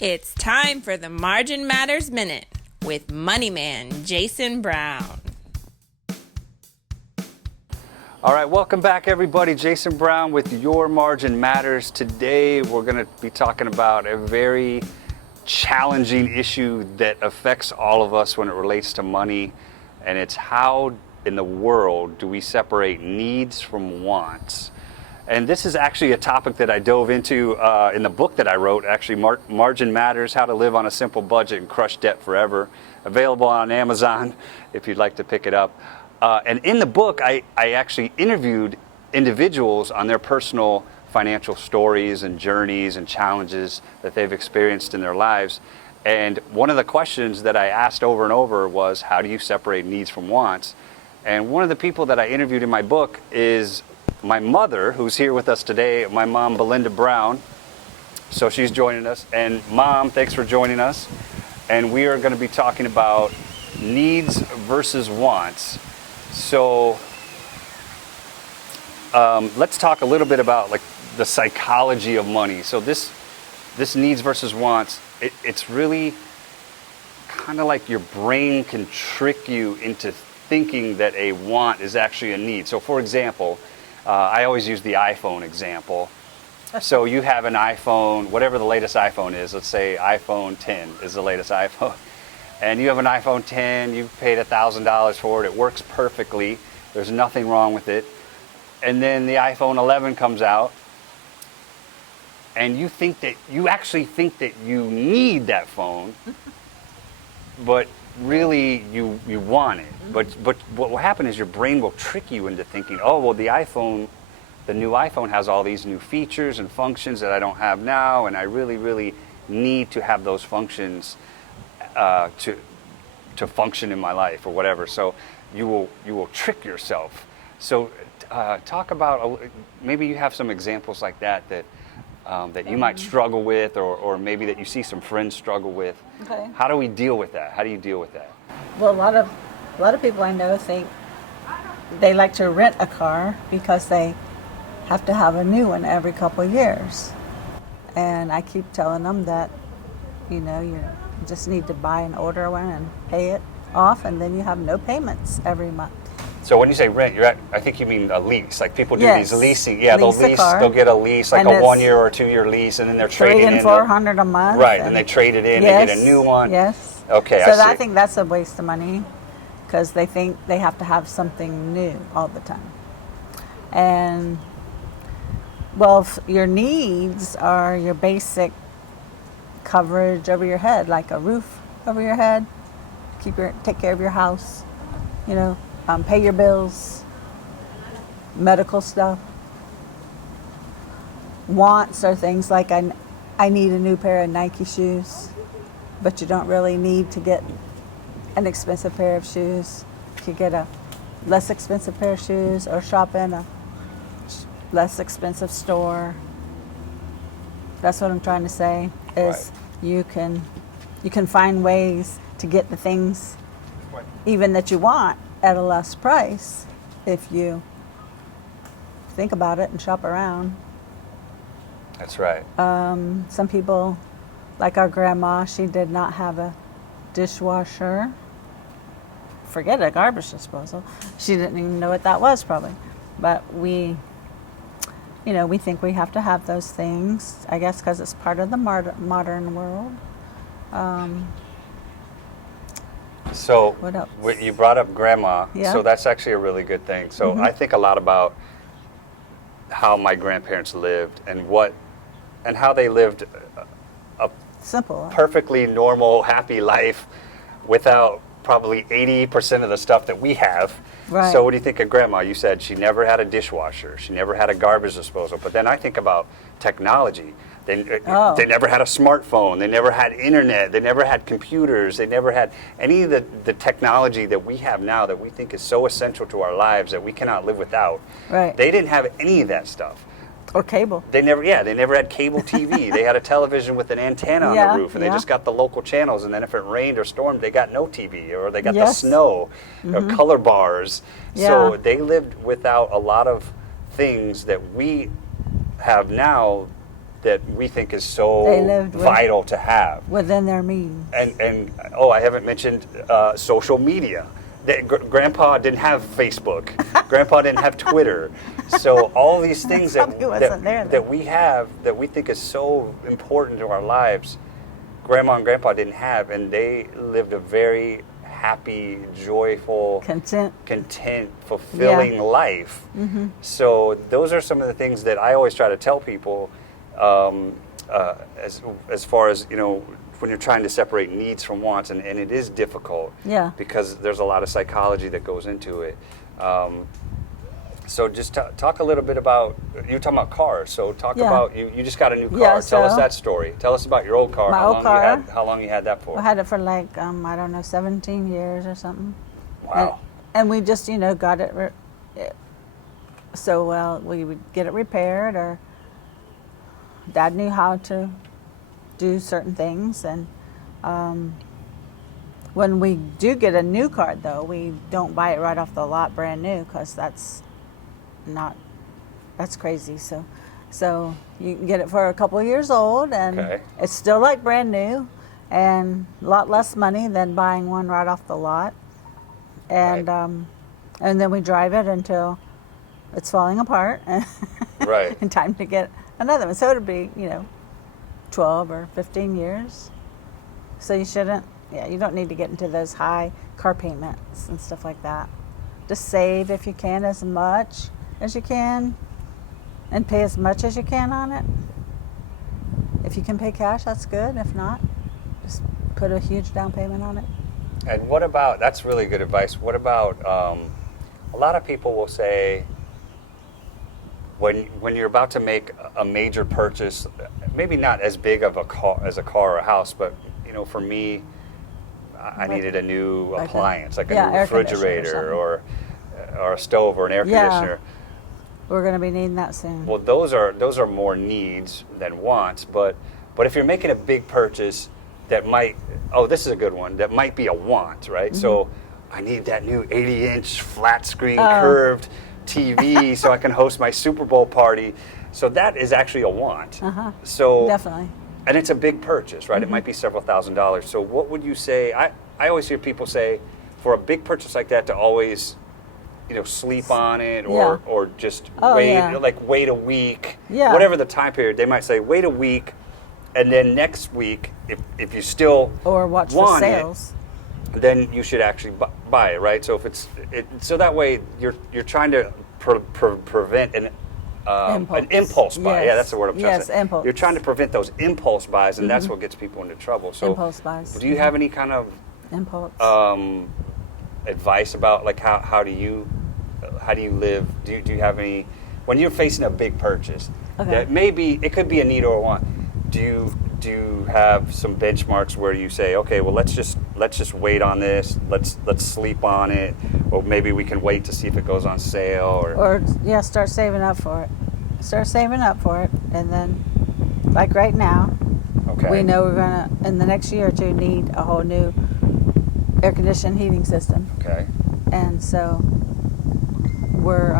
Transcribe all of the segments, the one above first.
It's time for the Margin Matters Minute with Money Man Jason Brown. All right, welcome back everybody. Jason Brown with Your Margin Matters. Today we're going to be talking about a very challenging issue that affects all of us when it relates to money, and it's how in the world do we separate needs from wants? And this is actually a topic that I dove into in the book that I wrote, actually, Margin Matters, How to Live on a Simple Budget and Crush Debt Forever, available on Amazon if you'd like to pick it up. And in the book, I actually interviewed individuals on their personal financial stories and journeys and challenges that they've experienced in their lives. And one of the questions that I asked over and over was, how do you separate needs from wants? And one of the people that I interviewed in my book is my mother, who's here with us today, my mom, Belinda Brown. So she's joining us. And Mom, thanks for joining us. And we are going to be talking about needs versus wants. So let's talk a little bit about like the psychology of money. So this needs versus wants, it's really kind of like your brain can trick you into thinking that a want is actually a need. So for example, I always use the iPhone example. So you have an iPhone, whatever the latest iPhone is, let's say iPhone 10 is the latest iPhone. And you have an iPhone 10, you've paid $1,000 for it, it works perfectly, there's nothing wrong with it. And then the iPhone 11 comes out, and you actually think that you need that phone, but really you want it. But what will happen is your brain will trick you into thinking, oh, well, the new iPhone has all these new features and functions that I don't have now, and I really need to have those functions to function in my life or whatever. So you will trick yourself. So talk about, maybe you have some examples like that you might struggle with, or maybe that you see some friends struggle with. Okay. How do we deal with that? How do you deal with that? Well, a lot of people I know think they like to rent a car because they have to have a new one every couple of years. And I keep telling them that, you just need to buy and order one and pay it off, and then you have no payments every month. So when you say rent, I think you mean a lease. Like people do Yes. these leasing. Yeah, they'll get a lease, like And a it's 1 year or 2 year lease, and then they're trading in. $300 and $400 a month. Right, and they trade it in, they get a new one. Yes. Okay, So I see. I think that's a waste of money because they think they have to have something new all the time. And, well, your needs are your basic coverage over your head, like a roof over your head, take care of your house, pay your bills, medical stuff. Wants are things like I need a new pair of Nike shoes, but you don't really need to get an expensive pair of shoes. You could get a less expensive pair of shoes or shop in a less expensive store. That's what I'm trying to say, is you can find ways to get the things even that you want at a less price if you think about it and shop around. That's right. Some people, like our grandma, she did not have a dishwasher. Forget a garbage disposal. She didn't even know what that was probably. But we think we have to have those things, I guess because it's part of the modern world. So What else? you brought up grandma, Yeah. so that's actually a really good thing. So I think a lot about how my grandparents lived and how they lived a Simple. perfectly normal, happy life without probably 80% of the stuff that we have. Right. So what do you think of grandma? You said she never had a dishwasher. She never had a garbage disposal. But then I think about technology. They never had a smartphone. They never had internet. They never had computers. They never had any of the technology that we have now that we think is so essential to our lives that we cannot live without. Right. They didn't have any of that stuff. Or cable. They never had cable TV. They had a television with an antenna on the roof, and they just got the local channels. And then if it rained or stormed, they got no TV, or they got the snow, or color bars. So they lived without a lot of things that we have now that we think is They so lived with- vital to have. Within their means. And I haven't mentioned social media. Grandpa didn't have Facebook. Grandpa didn't have Twitter. So all these things Probably wasn't there then. that we have that we think is so important to our lives, Grandma and Grandpa didn't have, and they lived a very happy, joyful, Content. fulfilling life. Mm-hmm. So those are some of the things that I always try to tell people, as far as, you know, when you're trying to separate needs from wants, and it is difficult. Yeah. Because there's a lot of psychology that goes into it. So just talk a little bit about, you're talking about cars, so talk Yeah. about, you just got a new car. Yeah, Tell us so- that story. Tell us about your old car. My old car? How long you had that for? I had it for like, I don't know, 17 years or something. Wow. And we just, you know, got it so well. We would get it repaired, or Dad knew how to do certain things. And when we do get a new car, though, we don't buy it right off the lot brand new, because that's crazy. So you can get it for a couple of years old, and Okay. it's still like brand new, and a lot less money than buying one right off the lot. And Right. And then we drive it until it's falling apart, Right. and time to get another one. So it'll be, you know, 12 or 15 years. So you don't need to get into those high car payments and stuff like that. Just save, if you can, as much as you can, and pay as much as you can on it. If you can pay cash, that's good. If not, just put a huge down payment on it. And what about, that's really good advice. What about, a lot of people will say, when you're about to make a major purchase, maybe not as big of a car or a house, but, you know, for me, I needed a new appliance, like a new air conditioner refrigerator or or a stove or an air Yeah. conditioner. We're going to be needing that soon. Well, those are more needs than wants. But if you're making a big purchase that might, this is a good one, that might be a want, right? Mm-hmm. So I need that new 80-inch flat screen Oh. curved TV so I can host my Super Bowl party. So that is actually a want. Uh-huh. So Definitely. and it's a big purchase, right? It might be several $1,000s. So what would you say? I always hear people say, for a big purchase like that, to always, you know, sleep on it, or Yeah. or just Oh, wait, yeah. like wait a week, Yeah. whatever the time period. They might say wait a week, and then next week, if you still Or watch for want sales. it, then you should actually buy it, right? So if so that way you're trying to prevent an impulse buy. Yes. Yeah, that's the word I'm trying to say. Yes, impulse. You're trying to prevent those impulse buys, and that's what gets people into trouble. So, Impulse buys. do you have any kind of Impulse. advice about, like, how do you live? Do you have any, when you're facing a big purchase Okay. that maybe it could be a need or a want? Do you have some benchmarks where you say, okay, well, let's just wait on this. Let's sleep on it, or maybe we can wait to see if it goes on sale, Or start saving up for it. And then, like right now, okay. we know we're gonna, in the next year or two, need a whole new air conditioned heating system. Okay. And so we're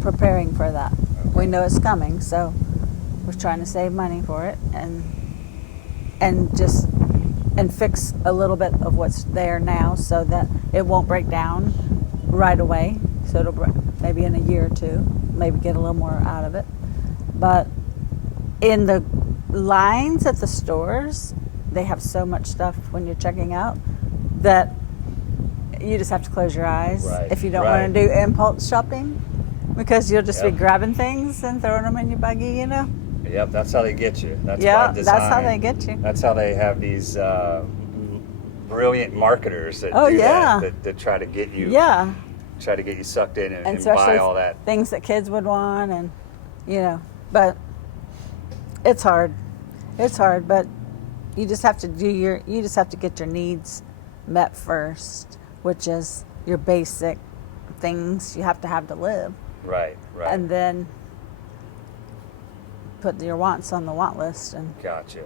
preparing for that. We know it's coming, so we're trying to save money for it, and fix a little bit of what's there now, so that it won't break down right away. So it'll maybe in a year or two, maybe get a little more out of it. But in the lines at the stores, they have so much stuff when you're checking out that you just have to close your eyes Right, if you don't right. want to do impulse shopping, because you'll just be Yep. grabbing things and throwing them in your buggy, you know? Yep, that's how they get you. That's Yeah, by design. that's how they get you. That's how they have these brilliant marketers that Oh, do yeah. that try to get you, Yeah. try to get you sucked in and buy especially all that. things that kids would want, and you know, but it's hard, but you just have to get your needs met first, which is your basic things you have to live, Right. and then put your wants on the want list and Gotcha.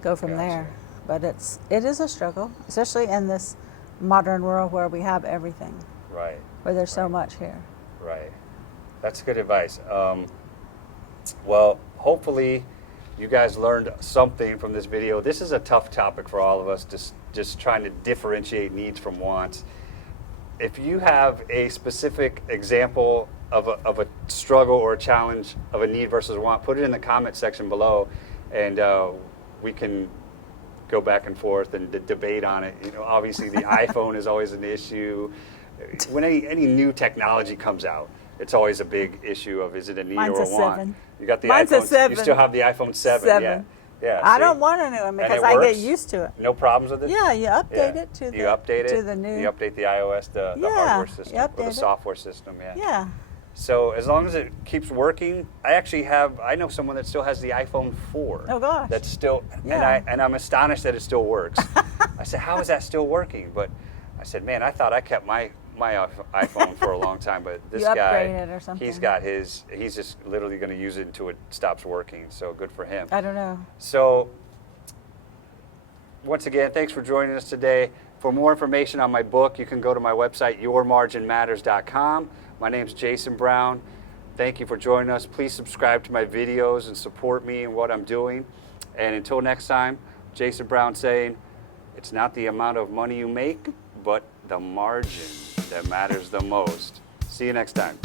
go from Gotcha. there. But it is a struggle, especially in this modern world where we have everything, Right. where there's so much here. Right. That's good advice. Well, hopefully you guys learned something from this video. This is a tough topic for all of us, just trying to differentiate needs from wants. If you have a specific example of a struggle or a challenge of a need versus a want, put it in the comment section below, and we can go back and forth and debate on it. You know, obviously the iPhone is always an issue. When any new technology comes out, it's always a big issue of, is it a need Mine's or a a want? 7. You got the Mine's a iPhone. 7. You still have the iPhone 7. 7. Yeah. I See? don't want a new one And because it I get works? used to it. No problems with it? Yeah, you update Yeah. it to the You update it? to the new. You update the iOS, the Yeah, hardware you system, or update the it. software system, Yeah. So as long as it keeps working, I know someone that still has the iPhone 4. Oh, gosh. That's still, Yeah. and I'm astonished that it still works. I said, how is that still working? But I said, man, I thought I kept my iPhone for a long time, but this You guy, upgrade it or something. he's got his, he's just literally going to use it until it stops working. So good for him. I don't know. So once again, thanks for joining us today. For more information on my book, you can go to my website, yourmarginmatters.com. My name's Jason Brown. Thank you for joining us. Please subscribe to my videos and support me in what I'm doing. And until next time, Jason Brown saying, it's not the amount of money you make, but the margin that matters the most. See you next time.